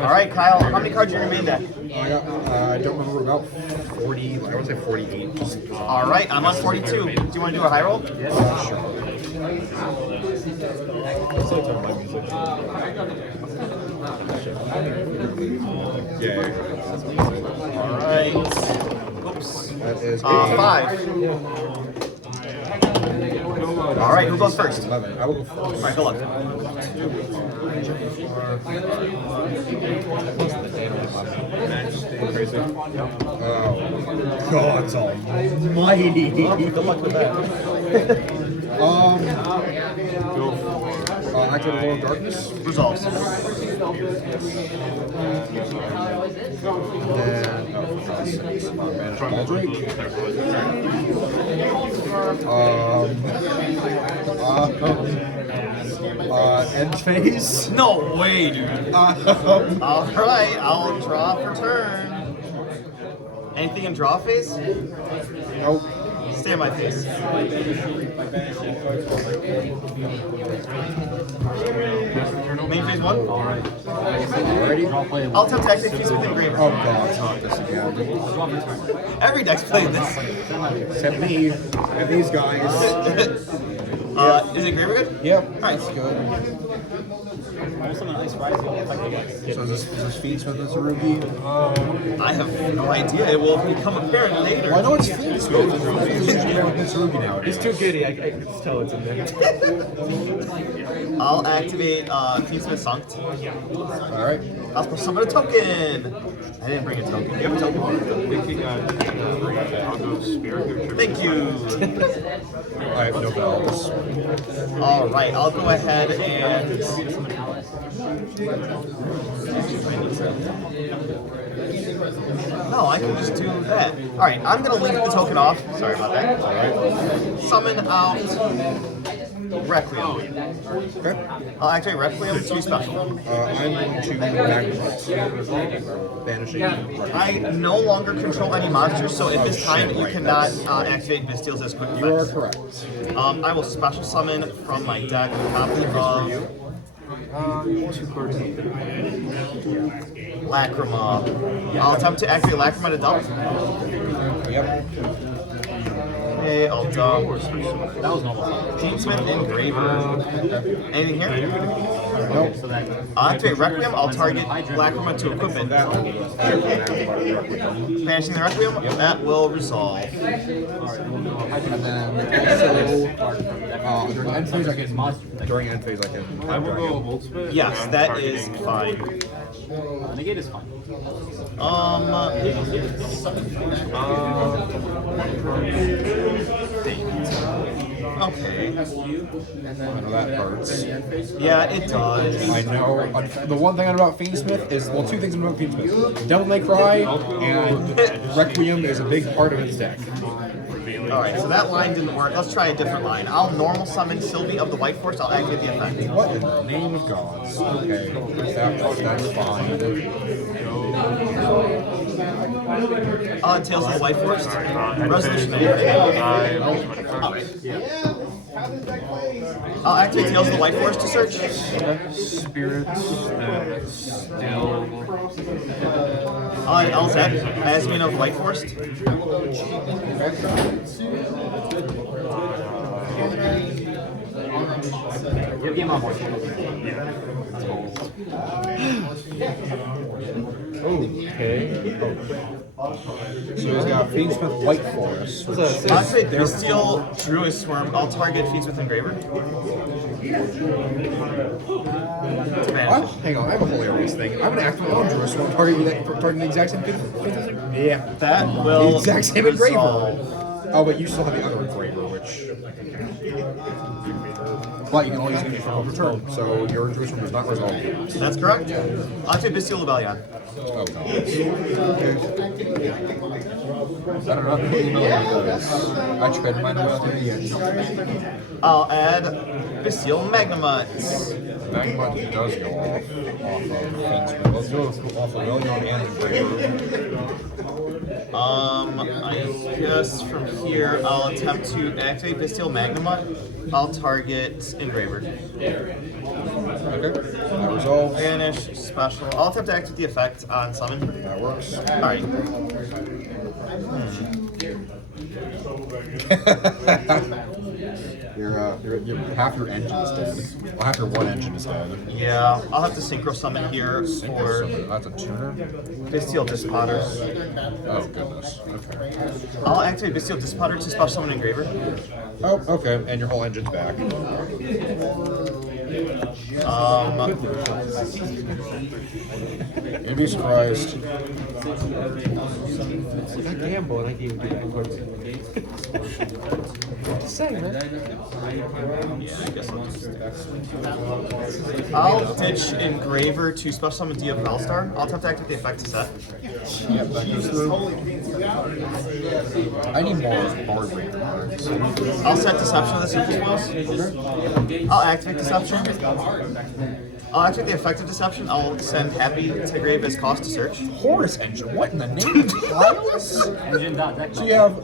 Alright, Kyle, how many cards are in your main deck? I don't remember, about 40, I would say 48. Alright, I'm on 42. Do you want to do a high roll? Sure. Yeah. Alright. Oops. That is 5. Alright, who goes first? 11. I will go first. Alright, good luck. Oh, God, almighty. Good luck with that. Active World of Darkness. Resolves. And then, Drake. End phase. No way, dude. Alright, I'll draw for turn. Anything in draw phase? Nope. Stay in my face. Main phase 1? Alrighty. I'll attempt to activate Feast with Engraver. Oh God, it's not this again. Every deck's played this. Except me and these guys. Is Engraver good? Yep. Alright. That's good. So is this Fiendsmith Versus a rookie? I have no idea. It will become apparent later. Well, I know it's Fiendsmith. It's a rookie now. It's too goody. I can just tell it's in there. I'll activate Fiendsmith Sanct. Alright. I'll summon a token. I didn't bring a token. You have a token? I'll go Spirit. Thank you. I have no bells. Alright, I'll go ahead and... No, I can just do that. Alright, I'm going to leave the token off. Sorry about that. Alright. Summon out Requiem. Okay. I'll activate Requiem to special. I'm going to magnetize. Banishing. I no longer control any monsters, so at this time you cannot activate Bystials as quick You are effects. correct. I will special summon from my deck a copy of Lacrima. I'll attempt to activate Lacrima to dump. Yep. Okay, I'll dump. That was normal. Fiendsmith Engraver. Anything here? Nope. I'll activate Requiem. I'll target Lacrima to equip it. Banishing the Requiem, that will resolve. And then also, during end phase I can. During end phase I can. I will go Voltsmith. Yes, that is fine. Negate is fine. Okay. I know that hurts. Yeah, it does. I know. The one thing I know about Fiendsmith is, well, two things I know about Fiendsmith. Devil May Cry and Requiem is a big part of its deck. Alright, so that line didn't work. Let's try a different line. I'll normal summon Sylvie of the White Force. I'll activate the effect. What in the name of gods? Okay, that's fine. Tales of the White Force. Resolution. I'll activate Tales of the White Force to search. Spirits. Still. LZ, Azamina of the White Force. Your game on board. Okay. So he's got Fiendsmith White Forest. I'll activate Bystial Horus Swarm. I'll target Fiendsmith Engraver. Hang on, I have a hilarious thing. I'm gonna activate my own Druid Swarm targeting the exact same thing. Yeah. That will The exact same engraver. resolve. Oh, but you still have the other engraver, which. But you can only use it for one turn, so your Druid Swarm is not resolved. That's correct. I'll activate Bystial Rebellion. Oh, God. I don't know what the email does. I tried to find out what the end. I'll add Bystial Magnamut. Magmut does go off of Fiendsmith. Let's go off of Rebellion and Engraver. I guess from here I'll attempt to activate Bystial Magnamut. I'll target Engraver. Okay. That resolves. Banish, special. I'll attempt to activate the effect on summon. That works. Alright. You're half your engine is dead. Well, half your one engine is dead. Yeah, I'll have to synchro summon here for That's a tuner? Bystial Dispotter. Oh, goodness. Okay. I'll activate Bystial Dispotter to special summon Engraver. Oh, okay. And your whole engine's back. You'd be surprised. I gamble and I gave you the cards. I'll ditch Engraver to special summon Dia Bellstar. I'll attempt to activate the effect to set. Yep, that goes through. I need more Bard Rate cards. I'll set Deception of the Super Spells. I'll activate Deception. I'll activate the effect of Deception. I'll send Happy to grave as cost to search. Horus engine, what in the name of Miles? So you have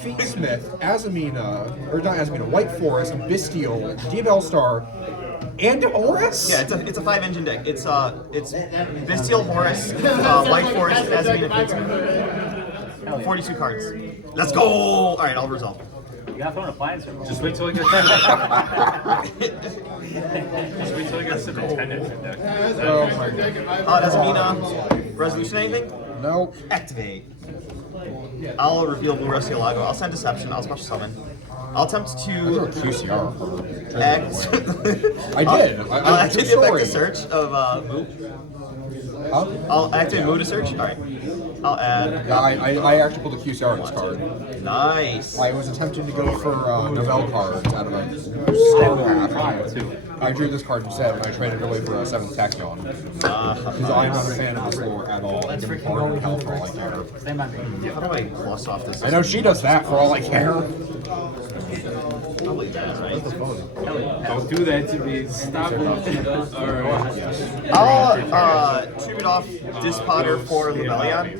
Fiendsmith, Azamina, or not Azamina, White Forest, Bystial, Bellstar, and Horus? Yeah, it's a 5-engine deck. It's Bystial Horus, White Forest, Azamina Fiendsmith. 42 cards. Let's go! Alright, I'll resolve. You gotta throw an appliance or Just wait till I get Just wait till I get to the 10 engine deck. Oh my god. Azamina, resolution anything? Nope. Activate. I'll reveal Blue Resiolago. I'll send Deception. I'll special summon. I'll attempt I threw a to QCR card. act. I did. I'll I'm activate too the effect sorry. to search of Moo. Huh? I'll activate Moo to search. Alright. I'll add. Yeah, I actually pulled a QCR on this card. Nice. I was attempting to go for Novell cards out of a star pack. I drew this card instead, and I traded it away for a 7th Tachyon. Because I'm not a fan of this lore at all. It's hard to hell for all I care. Stand by me. How do I plus off this? I know she does that for all I care. Probably does, right? Don't do that to me. Stop it. Alright. I'll tribute off Dispotter for Lubellion.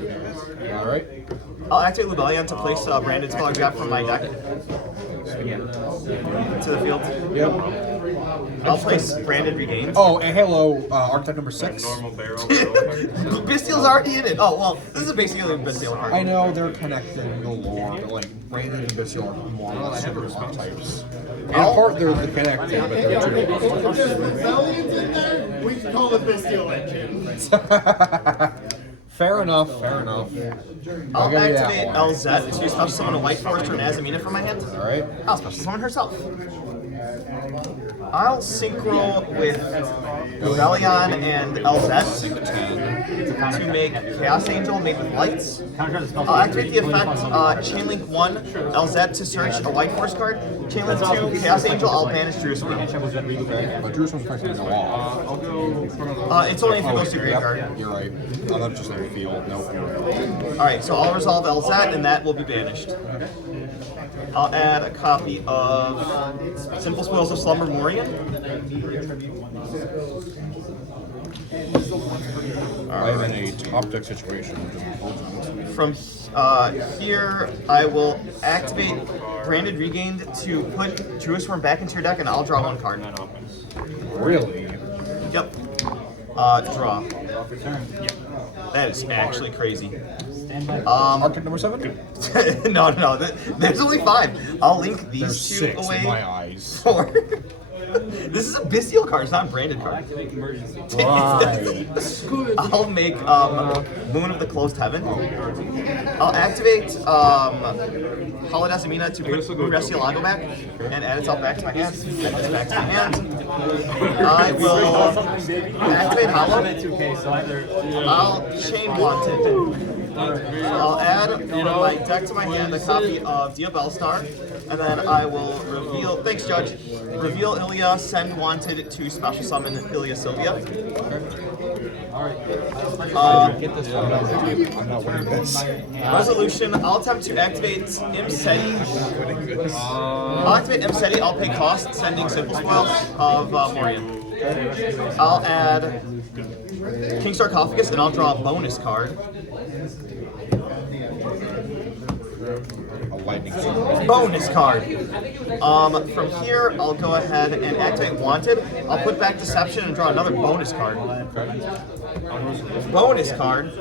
Alright. I'll activate Lubellion to place Branded Spell I got from my deck to the field. Yep. I'll place Branded Regains. Oh, and Halo Archetype number 6. Normal barrel. Bystial's already in it. Oh, well, this is basically a Bystial card. I know they're connected in the lore, but like Brandon and Bystial are more super archetypes. And apart they're connected, but they're two. If there's rebellions in there, we can call it Bystial engine. Fair enough, fair enough. I'll give you that activate one. LZ to special summon a White Forest or an Azamina from my hand. Alright. I'll special summon herself. I'll synchro with Lubellion and LZ to make Chaos Angel made with lights. I'll activate the effect Chain Link 1, LZ to search a White Force card. Chain Link 2, Chaos Angel, I'll banish Jerusalem. But Jerusalem's practically no law. It's only if it goes to graveyard. You're right. Oh, that's just like a field. Nope. Alright, so I'll resolve LZ and that will be banished. I'll add a copy of Simple Spoils of Slumber Morian. I'm in a top deck situation, which is unfortunate. From here, I will activate Branded Regained to put Jerusalem back into your deck, and I'll draw one card. Really? Yep. Draw. That is actually crazy. Archetype number 7? No. There's only 5. I'll link these There's 2 6 away in my eyes. for. This is a Bystial card, it's not a branded card. Right. I'll make Moon of the Closed Heaven. I'll activate Hallowed Azamina to put Resiolago back and add itself back to my hand. Add this back to my hand. I will activate Hollow. I'll Chain Wanted. I'll add from my deck to my hand a copy of Dia Bellstar, and then I will reveal. Thanks, Judge. Reveal Ilya, send Wanted to special summon Ilya Sylvia. I'm not winning this. Resolution. I'll attempt to activate Imseti. I'll activate Imseti. I'll pay cost, sending Simple Spoils of Morian. I'll add King Sarcophagus, and I'll draw a bonus card. A lightning bolt. Bonus card. From here, I'll go ahead and activate Wanted. I'll put back Deception and draw another bonus card. Bonus card.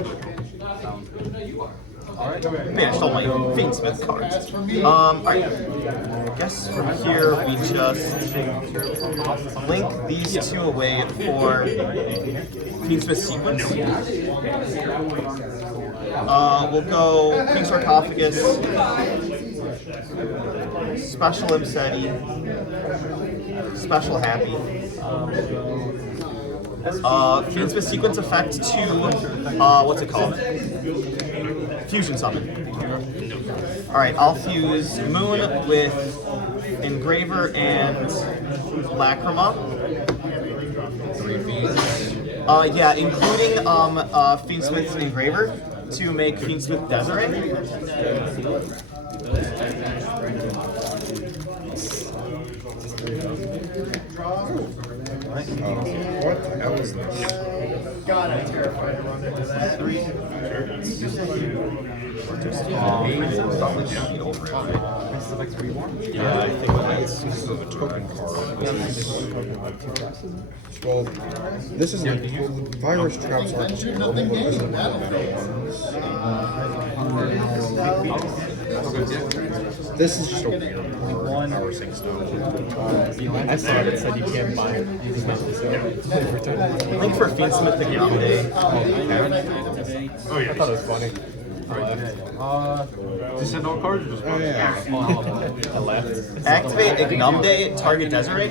Man, I stole my Fiendsmith cards. Alright. I guess from here we just link these two away for Fiendsmith Sequence. We'll go King Sarcophagus, Special Imseti, Special Happy. Fiendsmith Sequence effect to, what's it called? Fusion Summon. Alright, I'll fuse Moon with Engraver and Lacrima. Yeah, including Fiendsmith's Engraver to make Fiendsmith Desiree. What the hell is this? God, I'm terrified to run into that. Yeah, I think this is a token card. Well, this is like virus traps aren't terrible, but this is one of the This is just a weird card. Power Sync Stone. I saw it said you can't buy it. Link for Fiendsmith Ignamde. Oh yeah. I thought it was funny. Did you send all cards or just Oh, yeah. I laughed. Activate Ignamde, target Desiree.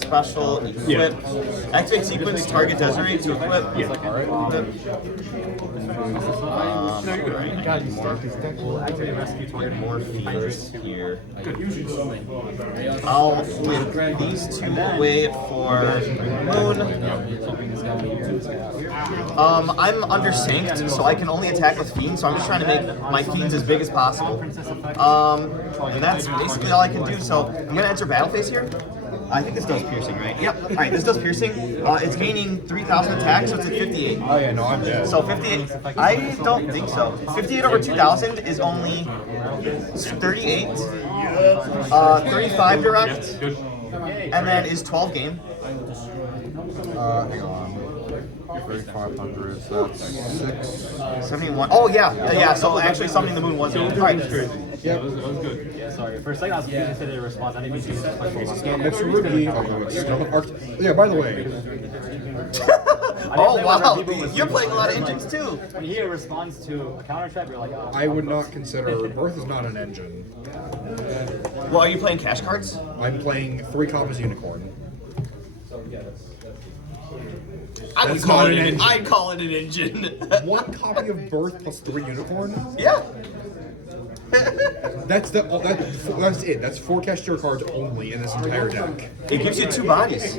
Special equip. Activate sequence, target Desiree to equip. God, you start these decks. We'll activate rescue target more features here. I'll link these two away for Moon. I'm under synced, so I can only attack with Fiends, so I'm just trying to make my Fiends as big as possible. And that's basically all I can do, so I'm going to enter Battle Phase here. I think this does piercing, right? Yep. Alright, this does piercing. It's gaining 3,000 attack, so it's at 58. Oh yeah, no, I'm dead. So 58, I don't think so. 58 over 2,000 is only 38, 35 direct, and then is 12 game. Hang on. 3,500, so that's 6. 71. Oh yeah, yeah. So actually, summoning the moon wasn't. All right. Yeah, that was good. Yeah, sorry. For a second, I was confused into the response. I didn't mean to use it. It's rookie. Yeah, by the way. Oh wow, you're playing a lot of engines too. When you hear a response to a counter trap, you're like, oh. I would not consider Birth is not an engine. Well, are you playing cash cards? I'm playing 3 copies Unicorn. I would That's call not it an an engine. I'd call it an engine. 1 copy of Birth plus 3 Unicorn? Yeah. That's it. That's 4 kashtira cards only in this entire deck. It gives you 2 bodies.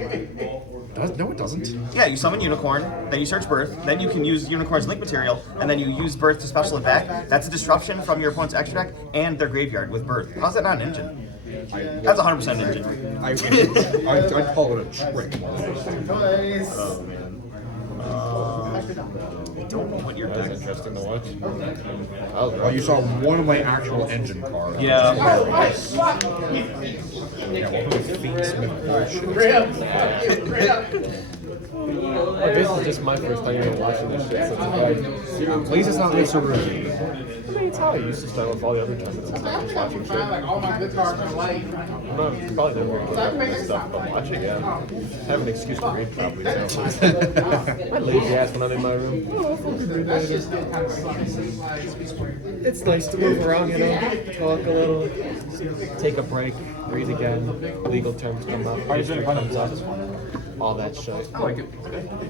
No, it doesn't. Yeah, you summon Unicorn, then you search Birth, then you can use Unicorn's link material, and then you use Birth to special it back. That's a disruption from your opponent's extra deck and their graveyard with Birth. How's that not an engine? That's 100% an engine. I'd call it a trick. Oh man. I don't know what your deck is. Interesting to watch. Oh, you saw one of my actual engine cards. Yeah. Yeah, well, Fiendsmith This is just my first time even watching this shit, so it's like, At least it's not Mr. Rookie. I mean, it's how I used to start with all the other tournaments and stuff, just watching shit. All my good cards are late. I'm probably never going to get this stuff, but watching it, I have an excuse to read probably, so. My lazy ass when I'm in my room. It's nice to move around, you know, talk a little, take a break, read again, legal terms come up, history comes up, all that shit. I like it.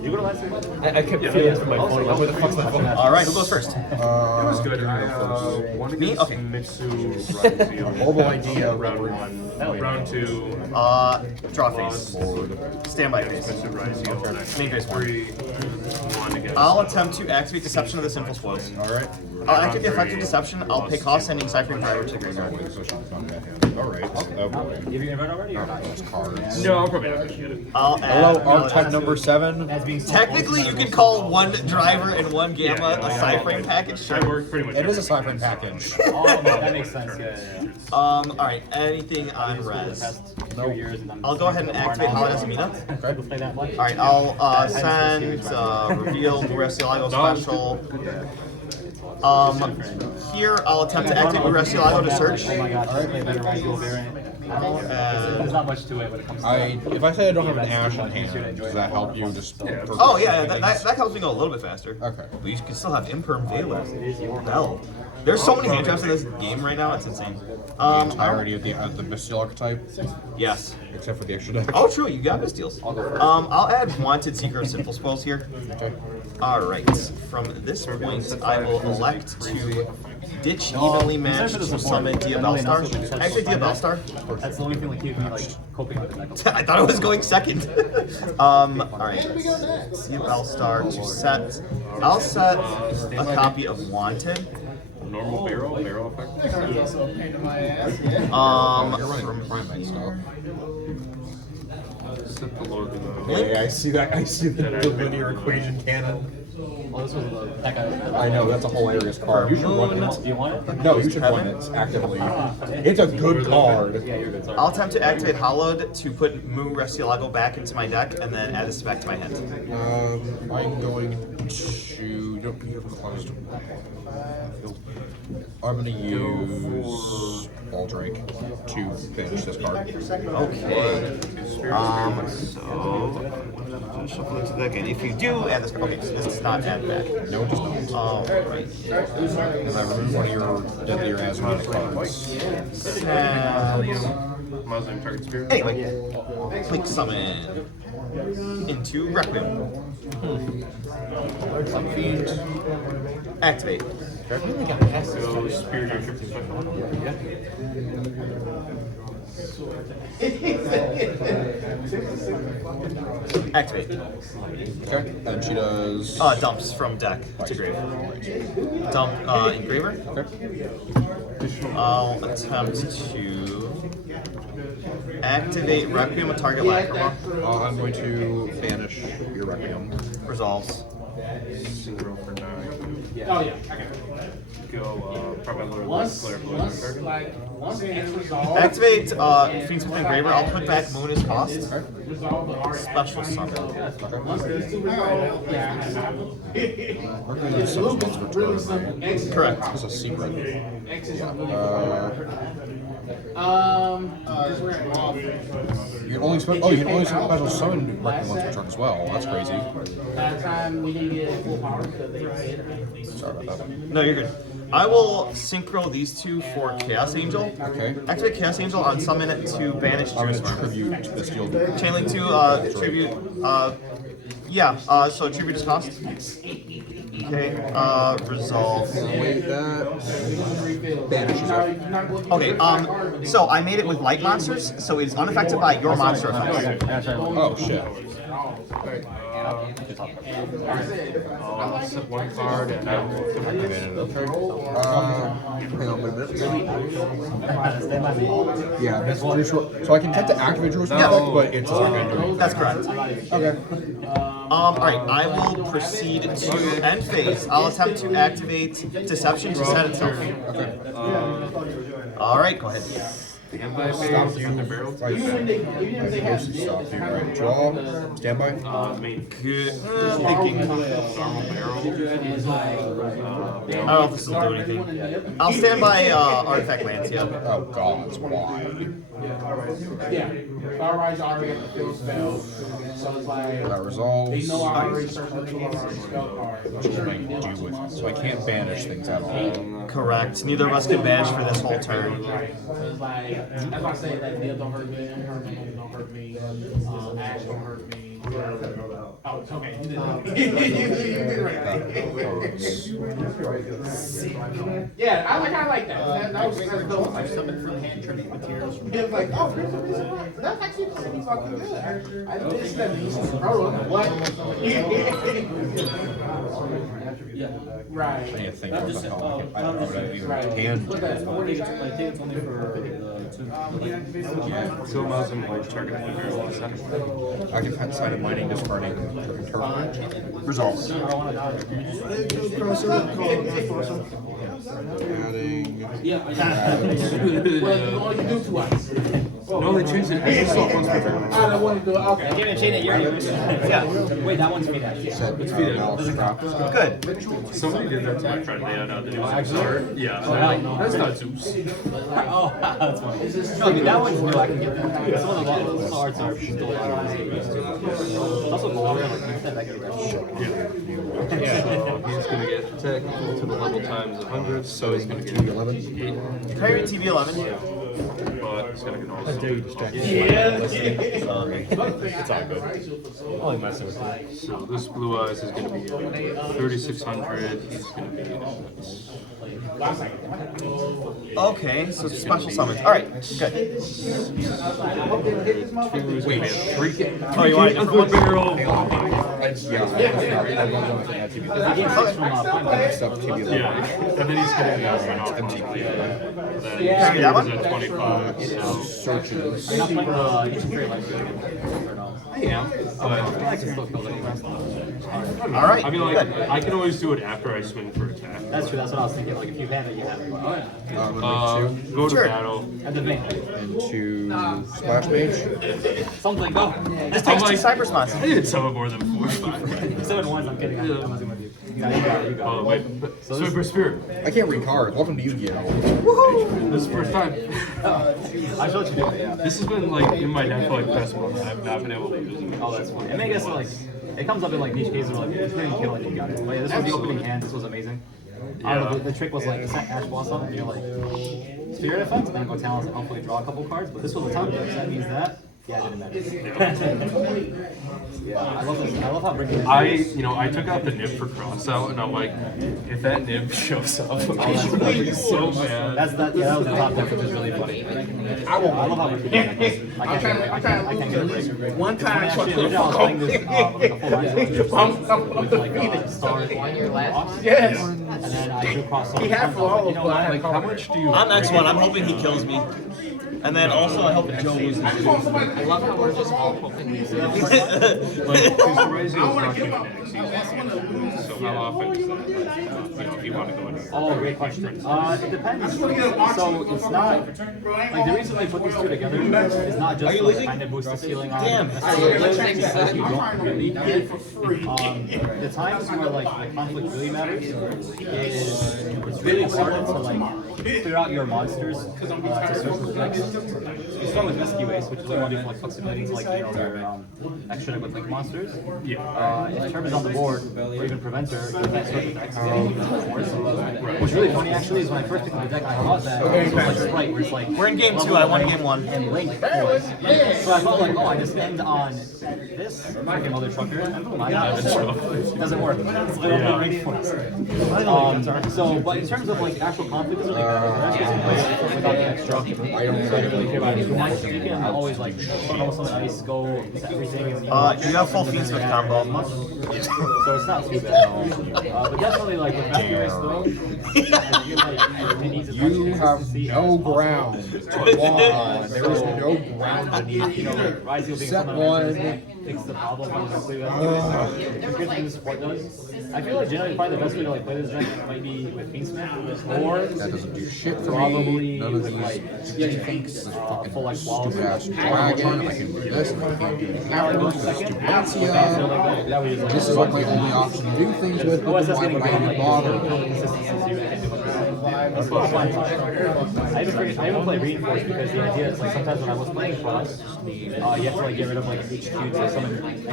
You go to last week? I kept feeling for my phone, like, where the fuck's my phone? Alright, who goes first? It was good. Me? Okay. Mobile idea. Round 1. Round 2. Draw phase. Standby phase. Main phase 1. 3, 1 again. I'll attempt to activate Deception of the Sinful Spoils. Alright. I'll activate the effective deception. I'll pay cost sending Cyphering Driver to the graveyard. Alright. Oh boy. Have you ever already? Those cards. No, I'm probably not gonna get it. I'll Hello, add archetype number 7. Technically, you can call one driver and one gamma a Cyphering package. I Sure. work pretty much. It is a ciphering package. Oh, that makes sense. Yeah. Alright, anything on res? Nope. I'll go ahead and activate Azamina. Okay. Alright, I'll send reveal Murecielago special. Here I'll attempt to activate Murecielago to search. There's not much to it when it comes to If I say I don't have an ash in hand, does that help you just? Oh yeah, that helps me go a little bit faster. Okay. But you can still have Imperm Veiler. Hell. There's so many hand traps in this game right now, it's insane. The entirety of the Bystial archetype, Yes. except for the extra deck. Oh, true, you got Bystials. I'll add Wanted Seeker of Sinful Spells here. Alright, from this point, I will elect to ditch evenly matched to summon Diabellstar. Actually, Diabellstar. That's the only thing like keeping me like coping with it. I thought it was going second. Alright. Diabellstar to set. I'll set a copy of Wanted. Normal barrel effect. It's also a pain in my ass. Yeah. You're running Primate stuff. Set the load to the. Yeah, I see that. I see the linear equation cannon. Oh, this was that guy. I know, that's a hilarious card. You should run it. Do you want it? No, you should run it actively. It's a good card. Yeah, you're good. Sorry. I'll attempt to activate Hollowed to put Murecielago back into my deck and then add this back to my hand. I'm going to. Don't be closed. I'm going to use Ball Drake to finish this card. Okay. So shuffle into the deck, and if you do add this, okay, so this does not add back. No, it does not. Alright. And I remove one of your deadlier Azamina cards. Muslim target spirit. Anyway, click summon into Requiem. Fiend. Activate. So spirit your triple special. Activate. Okay. And she does. Dumps from deck to grave. Dump Engraver. Okay. I'll attempt to activate Requiem with target Lacrima. I'm going to banish your Requiem. Resolves. Zero for 9. Oh yeah. Go probably lower Once player it's resolved, Activate Fiendsmith Engraver. I'll put back Moon as cost. resolve the art. Special summon. Once these two resolve, We're going to use some spells for really turn. simple. Exit. Correct. It's a secret. Exit is really You can only spend. Oh, you can only special summon Requiem once per turn as well. That's crazy. that time we didn't get full power because they said. Sorry about that. No, you're good. I will synchro these two for Chaos Angel. Okay. Activate Chaos Angel on summon it to banish I'm Juice going to tribute to this field. Chain Link to tribute. So tribute is cost. Okay. Resolve. Wait, that banishes it. Okay. So I made it with light monsters, so it is unaffected by your monster effects. Oh shit. I'll set one card and I will Hang on, wait a minute. Yeah, that's Drew Short. So I can attempt to activate Drew's effect, but it's not going to do anything. That's correct. Okay. Alright, I will proceed to end phase. I'll attempt to activate Deception to set itself. Okay. Alright, go ahead. Stop you. Right. Supposed to stop you. Right. Draw. Standby. Good. Thinking. I don't know if this will do anything. I'll stand by Artifact Lancia. Oh gods, why? Yeah. Starrise already have the field spell. So it's like That resolves. they know I already searched the spell card. What can I do with it? So I can't banish things at all. Correct. Neither of us can banish for this whole turn. So it's like that's why I say that Neil don't hurt me, Herman don't hurt me, Ash don't hurt me. Oh, okay. You did right. Yeah, I like that. That was dope. I summoned from hand tribute materials. He was like, oh, here's the reason why. That's actually pretty fucking good. I did this. Bro, what? I need to think what the hell I don't know what I even can. So Muslim like target player. I can sign a mining discarding interpret. Results. Adding. Well, you do twice. No, they changed it. I saw it once per turn. I don't want to do it. Okay. Give it a chain at your Yeah. Wait, that one's me. Set maliss trap. Good. Somebody did that to my friend. They had the new start. Yeah, that's not Zeus. Oh, that's funny. No, I mean, that one's new. I can get that. Some of the arts are still also go over like you said, that could be So he's gonna get technical to the level times 100. So he's gonna get TB11. Carry TB11. but he's gonna get all the It's all good. Only messing with you. So this blue eyes is gonna be 3,600. He's gonna be Okay, so special summons. All right, good. wait, three. Oh, you want a different one? Barrel. Yeah, and then he's getting MTP. Carry that one? At 25. So Searches. I am, but All right, I mean, like, good. I can always do it after I swing for attack. That's true. That's what I was thinking. Like if you have it, you have it. Go to Sure. battle. And the main. Into Splash Mage. Something. Go. This takes two cyber I spots. didn't summon more than 4. 7 ones. I'm kidding. I'm messing with you. You got it. You got it. You got Oh it. wait, swing for spirit. I can't read cards. Welcome to Yu-Gi-Oh! This is the first time. I showed you do it. Yeah. This has been like in my deck for like the past month. I've not been able to use it. Oh, that's funny. I mean, I guess like it comes up in like niche cases where like it's pretty kill and you got it. But yeah, this was the opening hand. This was amazing. I don't know, the trick was like set Ash Blossom and you're like Spirit Effect, and then go Talents and hopefully draw a couple cards. But this was a time so that means that. Yeah, it didn't matter. Yeah, I love this. I love how bringing I took out the nib for cross out, and I'm like, if that nib shows up, I'm gonna be so mad. That's that. Yeah, that was the top deck, which is really funny. I love how bringing it. I can't get a break. One time, Actually, originally I was playing this like a full rise with like stars on your last. Yes. And then I drew cross. He had for all of them. Like, how much do you? On next one, I'm hoping he kills me. And then also I hope that Joe loses. I love how we're just all hoping these. Like, because Horizon is not giving next season. So how often is that? If you want to go into Oh, great question. It depends. So it's not like the reason I put these two together is not just to like, kind of boost the ceiling on. Damn. Because you don't really need it. The times where like the conflict really matters is it's really important to like clear out your monsters to search for decks. You start with Rescue Ace, which is what you do for like flexibility to like your extra with like monsters. Yeah. If Turb is on the board, or even Preventer, you can search the decks. What's really funny actually is when I first picked up the deck, I thought that it was like Sprite, where it's like We're in game 2, I won game 1. and Link was. So I felt like, oh, I just end on this freaking Mother Trucker. Why not? It doesn't work. It's literally Link Force. So, but in terms of like actual conflict, it's really good. Without the extra, I don't really care about it too much. You can always like throw some ice, go everything. And, You have full Fiendsmith combo. so it's not too bad. But definitely like with Rescue Ace though, You have no ground to walk on. There is no ground beneath you. Set one. Fix the problem honestly. The good thing support does. I feel like generally probably the best way to like play this deck might be with Fiendsmith or That doesn't do shit for me. probably None of with these like this fucking full like walls. stupid ass dragon. I can do this. I can't do that. This is like my only option to do things with. But why would I even bother? I even play Reinforce because the idea is like sometimes when I was playing Cross, you have to like get rid of like HQ to summon and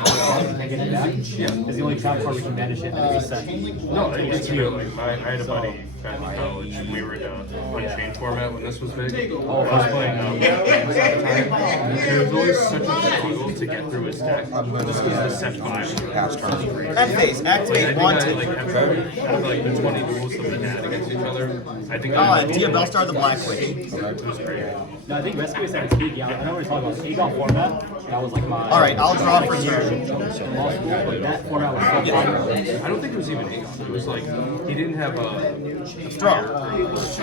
get it back. Yeah. It's the only trap card we can banish it and reset. No, it's real. Like, I had a buddy back in college, and we were in Unchained format when this was big. Oh, I was playing there was always such a struggle to get through his deck. This was the set 5. Past turn. End phase, activate, want I to. like have like the 20 duels that we had against each other. I think Dia Bellstar the Black Witch. it was great. No, I think Rescue is at its peak. Yeah, I know we're talking about Eagle format. That was like my. Alright, I'll draw for turn. Law school, but that format was so fun. I don't think it was even even Aeon. It was like he didn't have a Strong. It was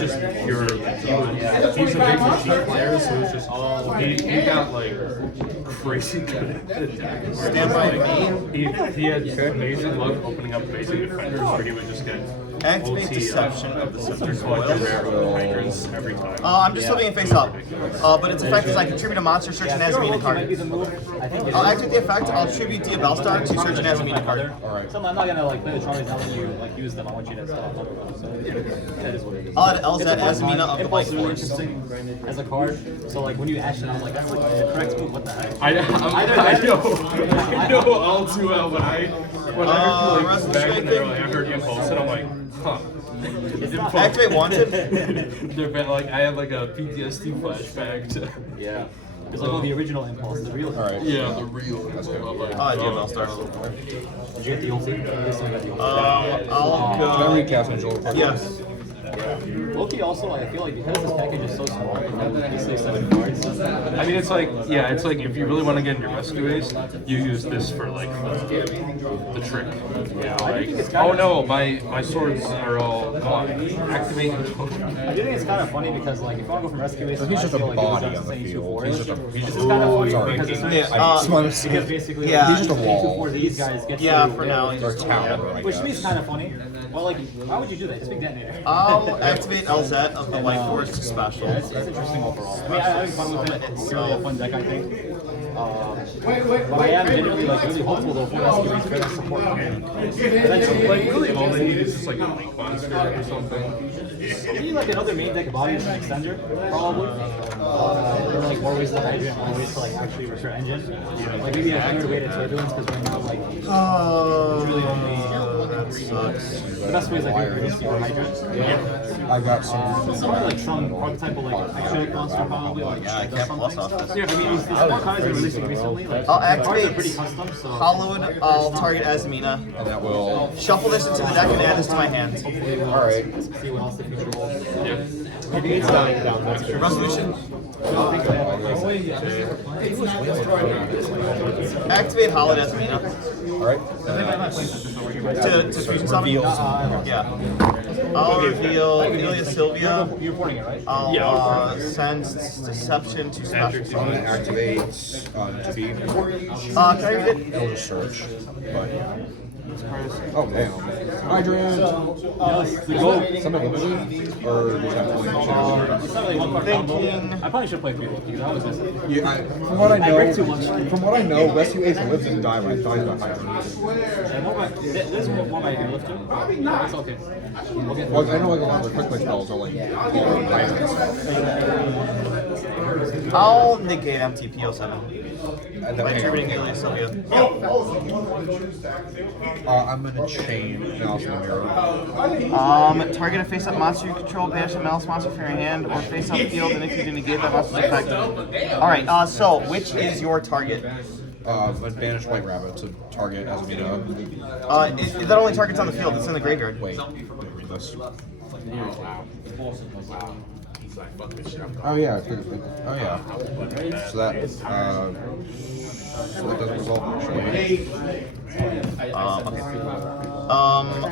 just pure. He's a big machine player, so it was just he got like crazy good at attacking. Stand by me. He had amazing luck opening up amazing defenders where he would just get Activate Deception of the Just Subject. like a rare hydrants every time. I'm just flipping it face up. But its effect is I contribute a monster, search an Azamina card. I'll activate the effect, I'll tribute the Bellstar to search an Azamina card. Alright. So I'm not gonna like play the charms and let you like use them. I want you to stop. So that is what it is. I'll add LZ Azamina of the Impulse White is really Force. interesting as a card. So like when you action, I'm like that's like the correct move. What the heck? I know all too well, but when I heard you like back in the early, I heard Impulse, and I'm like, huh. Activate Wanted. They're like I had like a PTSD flashback to Yeah. It's like the original Impulse, the real. Alright. yeah the real. That's what I'm like. Yeah, Bellstar. Did you get the ulti? This one got the ulti. I'll Can I go. recast my Joel card? Yes. Loki also, like, I feel like because this package is so small, you have basically 7 cards. I mean, it's like if you really want to get into rescue ace, you use this for like the trick. Yeah, like, oh no, my swords are all gone. Activate. I do think it's kind of funny because, like, if I want to go from rescue ace, He's just a I feel like body he on the doesn't say field. 2/4. He's just It's kind of funny sorry. because it's Yeah, because basically yeah. like, He's just a wall. 2/4 these guys get Yeah, to, for now. Or tower, I which guess. to me is kind of funny. Well, like, why would you do that? Just big detonator. I'll activate LZ of the White Force to special. It's interesting overall. I mean, I think fun with it. It's really a fun deck, I think. But I am genuinely like really hopeful though for rescue ace for support. Eventually, Like really, all they need is just like a link monster or something. maybe like another main deck body as an extender, probably. Or like more ways to hydrant, more ways to like actually recruit engine. Like maybe a third way to turbulence because right now like really only That sucks. the best way is like really super hydrant. I got some. Something like some archetypal like extra monster probably like Yeah, I does can't plus something. off this. Yeah, I mean these more cards that are releasing recently, like I'll cards are activate pretty custom, so Hollowed, I'll target Azamina. And that will. Shuffle this into the deck and add this to my hand. Alright. see what else the future holds. Maybe it's down. That's good. Resolution. Activate Hollowed Azamina. Alright. To fusion summon? Yeah. I'll reveal Amelia Sylvia. You're porting it, right? I'll send Deception to special So I'm gonna summon. activate T. Can I read it? It'll just search. But oh damn. Hydrant. Somebody or just have to It's not really one card combo. Thinking. I probably should play 3 because I was just Yeah, from what I break too much. know, from what I know, Rescue Ace lives and dies by Hydrant. there's one by here lifter. That's okay. We'll get Well, I know like a lot of the quick play spells are like hydrants. I'll negate MTP07 And by then attributing Amelia Sylvia. I'm gonna chain Mouse in the mirror. Target a face-up monster you control, banish a maliss monster from your hand, or face-up field, and if you do negate that monster's effect. Alright, so which is your target? Banish White Rabbit to target Azamina. That only targets on the field, it's in the graveyard. Wait, this. Oh yeah, oh yeah. So that doesn't result actually.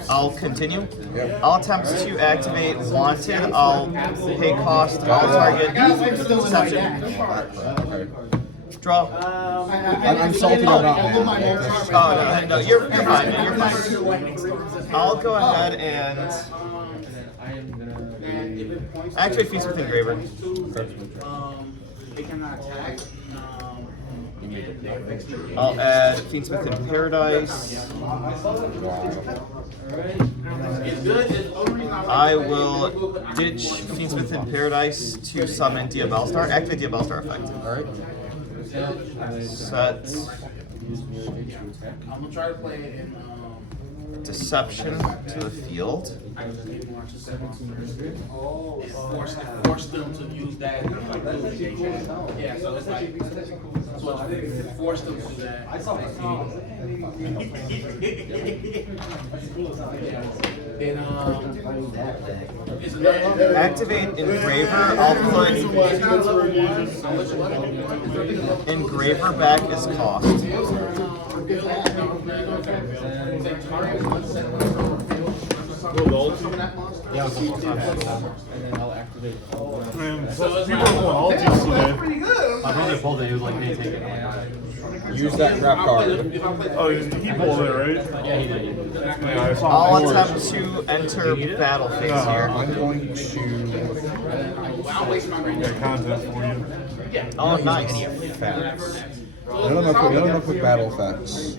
I'll continue. Yep. I'll attempt to activate Wanted. I'll pay cost. I'll target Deception. Okay. Draw. I'm salty about that. Oh, no, you're fine. You're fine. I'll go ahead and activate Feast with Engraver. They cannot attack. I'll add Fiendsmith in Paradise. I will ditch Fiendsmith in Paradise to summon Diabellstar. Activate Diabellstar effect. Alright. Set I'm gonna try to play it in. Deception to the field. Force them to use that. Yeah, so it's like force them to do that. Then Activate Engraver. I'll put Engraver back as cost. Yeah, and then I'll activate. Man, people are going altis today. My brother pulled it, he was like, hey, take it. Use that trap card. Oh, he pulled it, right? Yeah, he did. Yeah, I saw I'll him. attempt to enter battle phase here. I'm going to Got content for you. Oh, nice. effects. None of them quick battle effects.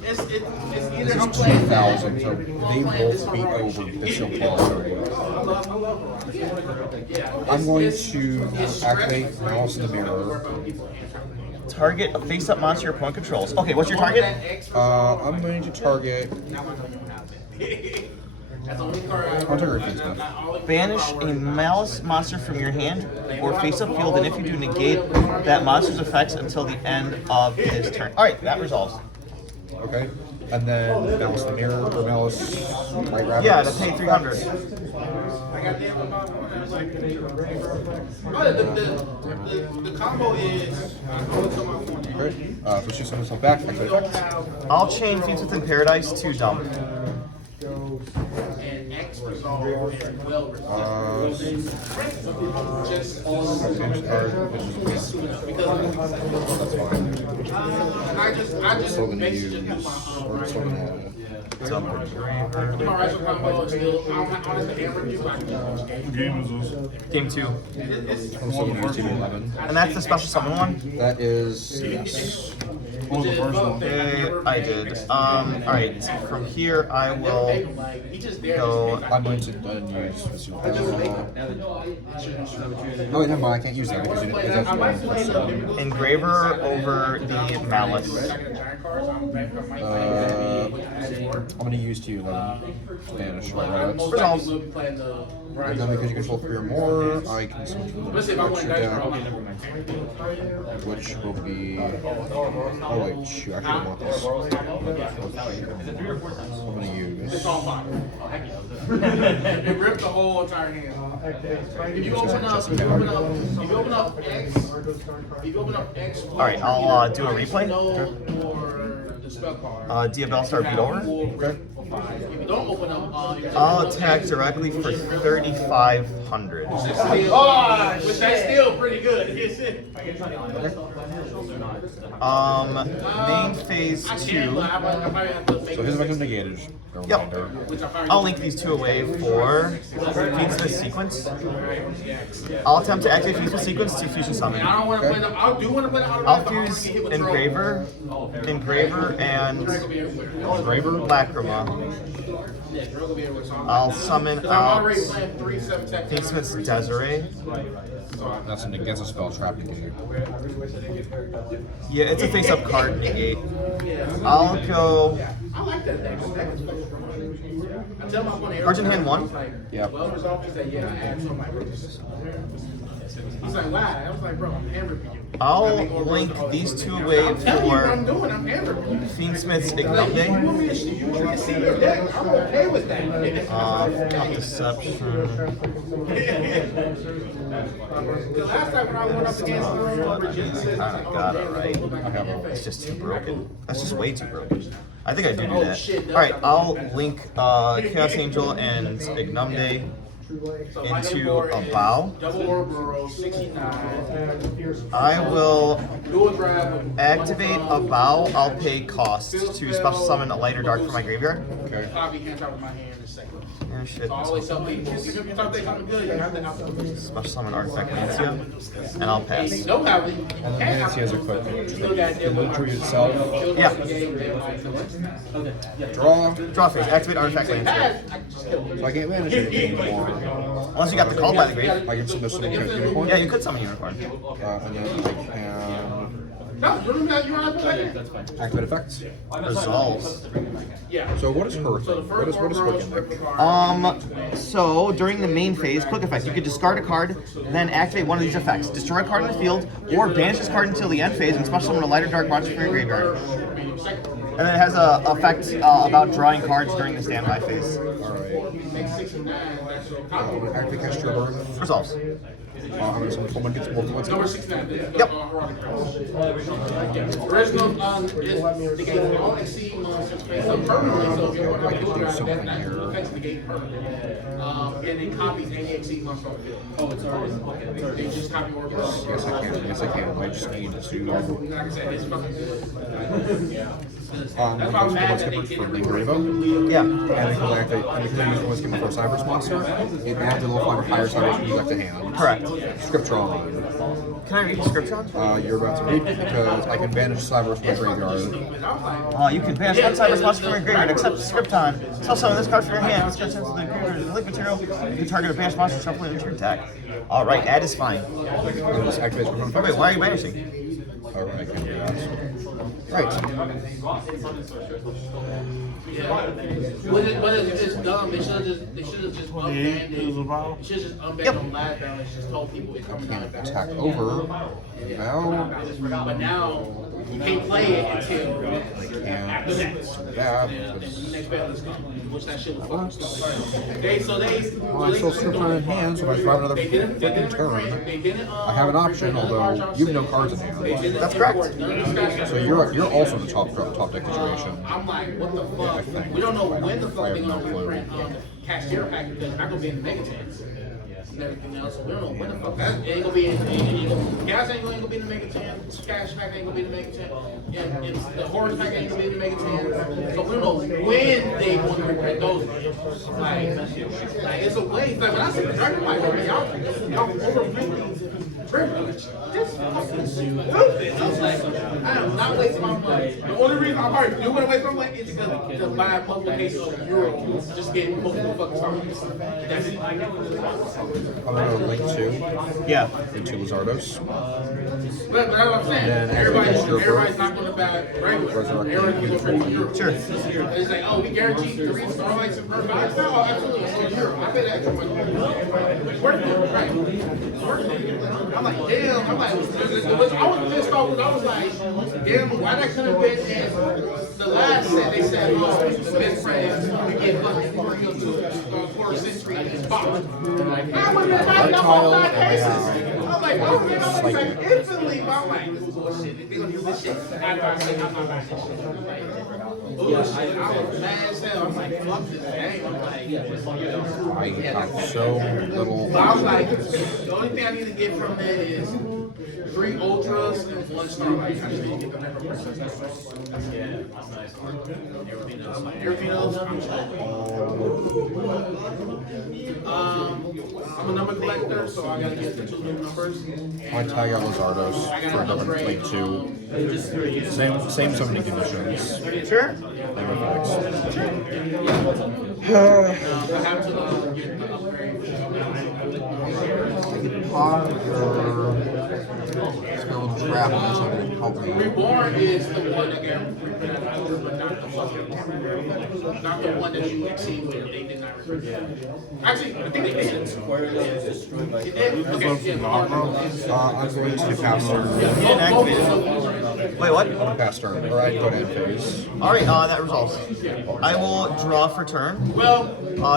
This is 2,000, so they both beat over Bystial Horus. I'm going to activate maliss in the mirror. Target a face-up monster your opponent controls. Okay, what's your target? I'm going to target. I'll target Fiendsmith. Banish a malice monster from your hand or face-up field, and if you do, negate that monster's effects until the end of his turn. All right, that resolves. Okay, and then maliss in the mirror or maliss. Right, rabbit. Yeah, to pay 300. The combo is. Okay. So she summons herself back. Activate effects. I'll chain Fiendsmith in Paradise to dump. And X resolve and well resolve. Just Damage card, which is I just still going to basically use. Or still going to. my rifle combo is still. I don't have to hammer you. I What game is this? Game 2. I'm still going to use Team 11. And that's the special summon one? That is. Yes. What was the first one? I did. Alright, from here I will go. I'm going to use. Oh, wait, never mind. I can't use that because you didn't. Engraver over the Malice. I'm going to use to 11 Spanish. Right? Resolves. And then because you control 3 or more, I can switch to the extra deck, which will be. Oh wait, shoot! Actually, I don't want this. I'm going to use. It ripped the whole entire hand. If you open up X, Alright, I'll do a replay. or the spell card. Diabell Star beat over. Okay. If you don't open up, I'll attack directly for 3,500. oh, which that's still pretty good. Main phase 2. So his effect is negated. A Yep. reminder. I'll link these two away for Fiendsmith Sequence. I'll attempt to activate Fiendsmith Sequence to fusion summon. I don't want to play them. I do want to play them. I'll fuse Engraver, and Engraver? Lacrima. I'll summon out Fiendsmith's Desiree. That's against a spell trap negated. Yeah, it's a face-up card negate. I'll go. I like that deck. I tell my opponent. Cards in hand 1. Yep. Well resolved. He said, yeah. He's like, why? I was like, bro, I'm hammering you. I'll link these two away I'm telling you what I'm for doing. I'm hammering you. Fiendsmith's You want me Ignite. to see your deck? I'm okay with that. Top Deception. The last time when I went up against I kind of got it right. It's just too broken. That's just way too broken. I think I do that. Alright, I'll link Chaos Angel and Ignumde into a bow. Double Ouroboros, 69. I will Dual drive. activate a bow. I'll pay cost to special summon a lighter dark from my graveyard. Okay. Copy hands out with my hand in a second. Oh shit. So I always tell people, if you start thinking something good, you have to have to. Special summon Artifact Lancia, and I'll pass. You know how we. And then Nancy has a quick. Still got The military itself. Yeah. Draw. Draw phase. Activate Artifact Lancia. So I can't manage it anymore. Unless you got the call by the grave. I can summon a unicorn. Yeah, you could summon Unicorn. And then I can No, you don't have to play. activate effects. Resolves. Yeah. So what is her thing? What is her gimmick? So during the main phase, quick effect, you could discard a card, then activate one of these effects. Destroy a card in the field, or banish this card until the end phase and special summon a lighter dark monster from your graveyard. And then it has a effect about drawing cards during the standby phase. Alright. Activate kashtira. Resolves. I'm going to summon someone gets both ones. Number 69. Yep. Original is the game. All exceed face up permanently, so if you're going I to could do that something here. affects the game permanently. And then copies any exceed monster on the field. Oh, it's already okay. They just copy more. Yes, I can. Yes, I can. I just need to. Like I said, it's fucking good. That's why I'm Let's mad that skip they it for didn't Regravo. Yeah. And because I use one skin for a Cyber's monster, it adds a little fire Cyber's from deck to hand. Correct. Script draw. Can I read the script, John? You're about to read because I can banish Cyber's from the graveyard. You can banish one Cyber's monster from your graveyard, except Scripton. So summon this card from your hand. This card sends to the graveyard as a link material. You can target a banished monster, shuffle it into your deck. Alright, add is fine. And this activates from Wait, why are you banishing? Alright, I can do that. Right. But it's just dumb. They should have just unbanned it. They should have just unbanned on last balance. Just told people it's coming down. Attack over. Now. But now you can't play it until after that. That. Next balance comes, which that shit was fucking stupid. Well, I still script on in hand, so if I survive another fucking turn, I have an option, although you have no cards in hand. That's correct. So you're also in the top deck situation. I'm like, what the fuck? We don't know when the fuck they're gonna reprint the kashtira pack because it's not gonna be in the mega chance. And everything else, so we don't know when the fuck that ain't gonna be in. Gas ain't gonna be in the mega chance. Cash pack ain't gonna be in the mega chance. And the horse pack ain't gonna be in the mega chance. So we don't know when they want to reprint those. Like it's a waste. Like when I see the Dragon Light, y'all overprint these. Privilege. This fucking stupid. I was like, I am not wasting my money. The only reason I'm probably doing away from it is because to buy multiple cases of euros, just getting multiple fucking stars. That's it. I'm gonna go link to. Yeah. Into Lizardos. But that's what I'm saying. Then Everybody's not going to buy regular. Resurrect Everybody's going to go for euros. Sure. It's like, oh, we guarantee 3 Starlights and Vermont. Oh, absolutely. It's a euro. I pay that extra money. It's worth it. Right. It's worth it. I'm like, damn. I'm like, I was pissed off because I was like, damn, why that could have been in the last set? They said, oh, this friend, we get fucking quarter century in this box. I would have been up all 5 cases. I'm like, oh, man, I was like, instantly, but I'm like, this is bullshit. They're going to use this shit. After I said, I'm not buying this shit. Bullshit. I was mad as hell. I'm like, fuck this game. I'm like, I have so little. I was like, the only thing I need to get from that is 3 ultras and 1 starlight. I just need to get the never everything else, I'm I'm a number collector, so I gotta get the 2 new numbers. I tag out Lizardos for another play 2. Same summoning conditions. Sure. I have to get the upgrade. Spell trap on this one will help me. Reborn is the one that got reprinted out, but not the one that you exceed with. They did not reprint it. Actually, I think they did. They did? Okay, yeah. I'm going to pass turn. Wait, what? Pass turn. Or I go to end phase. Alright, that resolves. I will draw for turn. Well,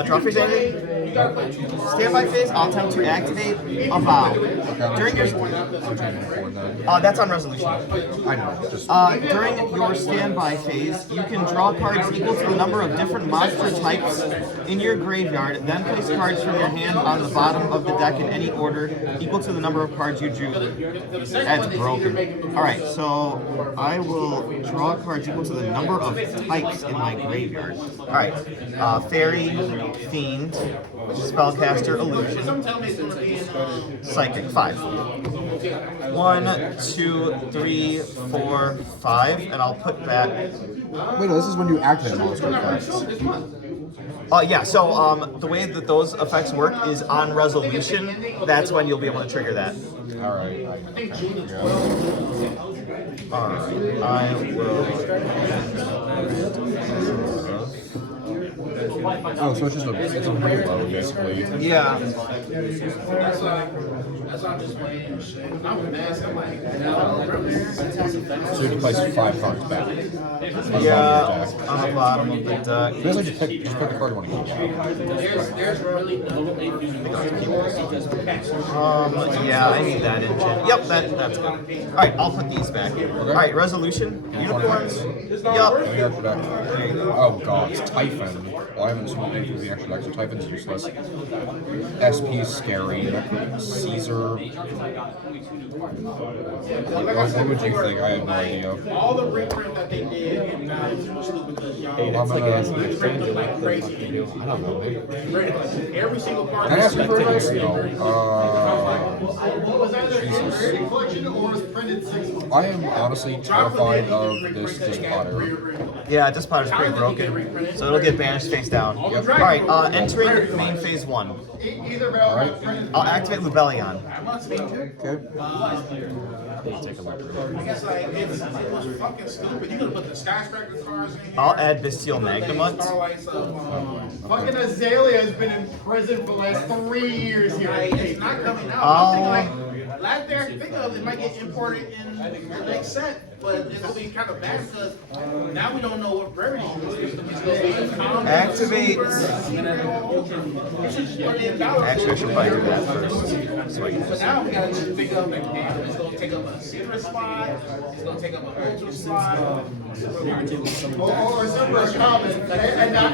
Draw phase ending. you gotta play 2 Standby phase, I'll attempt to activate a vow. During your that's on resolution. I know. Just During your standby phase, you can draw cards equal to the number of different monster types in your graveyard, then place cards from your hand on the bottom of the deck in any order equal to the number of cards you drew. That's broken. Alright, so I will draw cards equal to the number of types in my graveyard. Alright, Fairy, Fiend, Spellcaster, Illusion, Psychic, 5. 1, 2, 3, 4, 5, and I'll put that. wait, no, this is when you activate monster effects. Yeah, so the way that those effects work is on resolution. That's when you'll be able to trigger that. Alright. Alright, I will. Oh, so it's just it's a reload basically. Yeah. That's on this way and shit. I'm mad. I'm like, So you can place 5 cards back. Yeah, on the bottom of the deck. Basically, just pick the card you want to keep. there's really Yeah, I need that engine. Yep, that's good. Alright, I'll put these back. Alright, resolution, unicorns. Yup. There you go. Oh god, it's Typhon. Well, I haven't seen anything from the actual deck, so Typhon's useless. SP's scary. Caesar. What would you think? I have no idea. all the reprint that they did in because y'all Hey, that's like asking a stranger like like crazy. I don't know. Every single part. Can I ask you for advice? No. I am honestly terrified of this Potter. Yeah, this pot is pretty broken, so it'll get banished face down. Yep. Alright, entering main phase 1. Alright. I'll activate Lubellion. Okay. Take a look. It's like it was fucking stupid. You could put the skyscraper cars in here. I'll add Bystial Magnamut. Starlights of, Fucking Azalea has been in prison for the last 3 years here. it's not coming out. Oh. I'm thinking like last there, think of it might get imported in the next set, but it's gonna be kind of bad because now we don't know what rarity is. It's gonna be common. Activate. Actually, Actually, I should probably do that first. So I can but now we gotta just think of like, damn, it's gonna take up a secret spot. It's gonna take up an ultra spot. Or super common. And not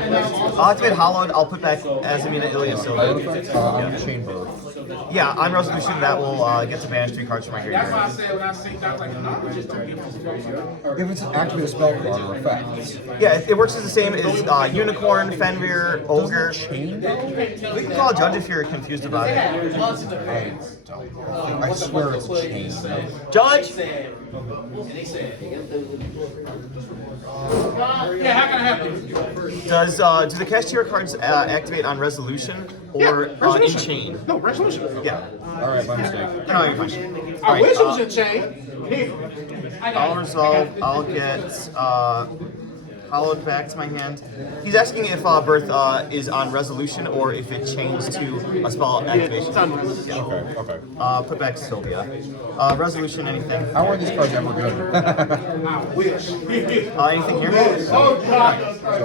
I'll activate Hollowed. I'll put back Azamina Fiendsmith I'm Chain Birth. Yeah, on resolution that will get to banish 3 cards from my That's why I graveyard. said when I synced out, like, no, we just took it from the If it's an activate a spell card or effect. Yeah, it works as the same as Unicorn, Fenrir, Ogre. Chain We can call a judge if you're confused about it. I swear it's a chain. Judge! Yeah, how can I help you? Does do the kashtira cards activate on resolution or in chain? No, resolution. Yeah. Alright, my mistake. No, you're fine. I wish it was Alright, in chain. I'll resolve. I'll get Hollowed back to my hand. He's asking if Birth is on resolution or if it changed to a spell activation. Yeah. Okay. Put back Sylvia. Resolution, anything? How are these cards ever good? Anything here? So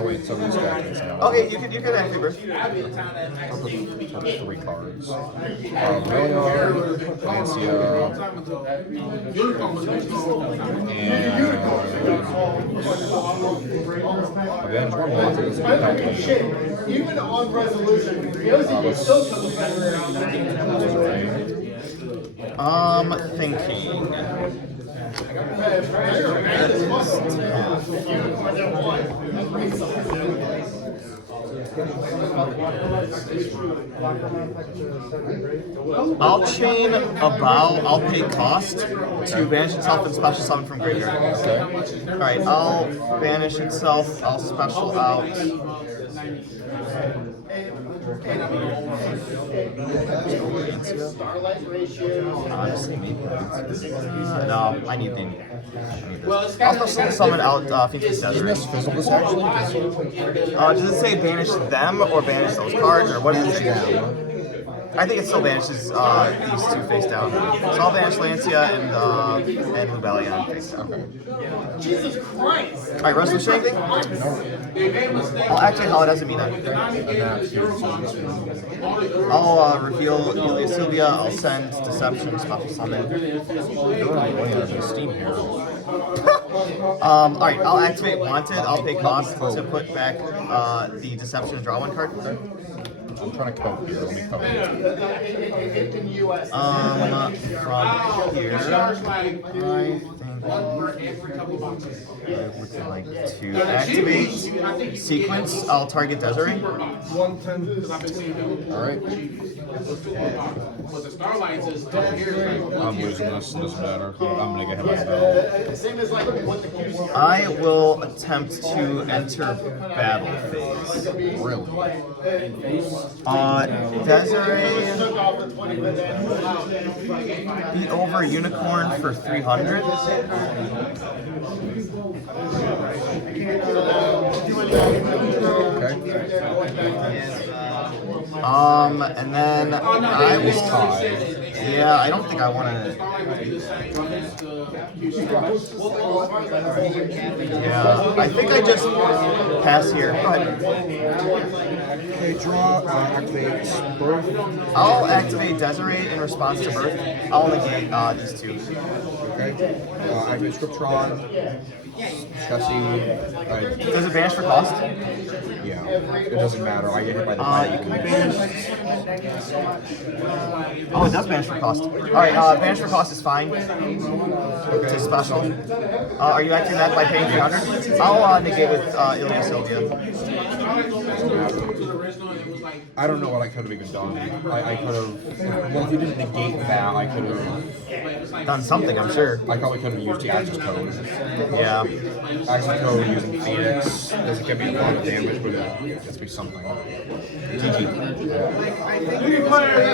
wait, so these guys now. Okay, you can activate Birth. I'll put 3 cards. Leonard, Lancia, and one more. even on resolution, Yosi is so Thinking. I'll chain about, I'll pay cost to banish itself and special summon from graveyard. Alright, I'll banish itself, I'll special out. Starlight ratio. Honestly, maybe. No, I need the. I'll special summon out Fiendsmith Isn't this Versus. physical actually? Does it say banish them or banish those cards, or what does it say? I think it still banishes these 2 face down. So I'll banish Lancia and Lubellion face down. Jesus Christ! Alright, resolution anything? I'll activate how it doesn't mean that. I'll reveal Sylvia, I'll send Deception, special summon. Steam here. Alright, I'll activate Wanted, I'll pay cost to put back the Deception and draw 1 card. I'm trying to cope here. Let me cope. In US. From here, I would like to activate Sequence, I'll target Desiree. Alright. But the Starlights is I'm losing this. Doesn't matter. I'm gonna get hit by spell. Same as like what the QC. I will attempt to enter battle phase. Really? Desiree Took off the 20 minutes. beat over Unicorn for 300. Okay. And then I will. Yeah, I don't think I want to. Yeah, I think I just pass here. Go ahead. Okay, draw, activate birth. I'll activate Desiree in response to Birth. I'll negate these two. Okay. Activate Scriptron. Chessie. Does it banish for cost? Yeah. It doesn't matter. I get hit by the You can banish. Oh, it does banish for cost. Alright, banish for cost is fine. To special. Are you acting that by paying 300? I'll negate with Ilya Sylvia. I don't know what I could have even done. I could have. Well, if you didn't negate that, I could have done something, I'm sure. I probably could have used the Access Code. Yeah. Access Code using Phoenix doesn't give me a lot of damage, but it gets me something. GG.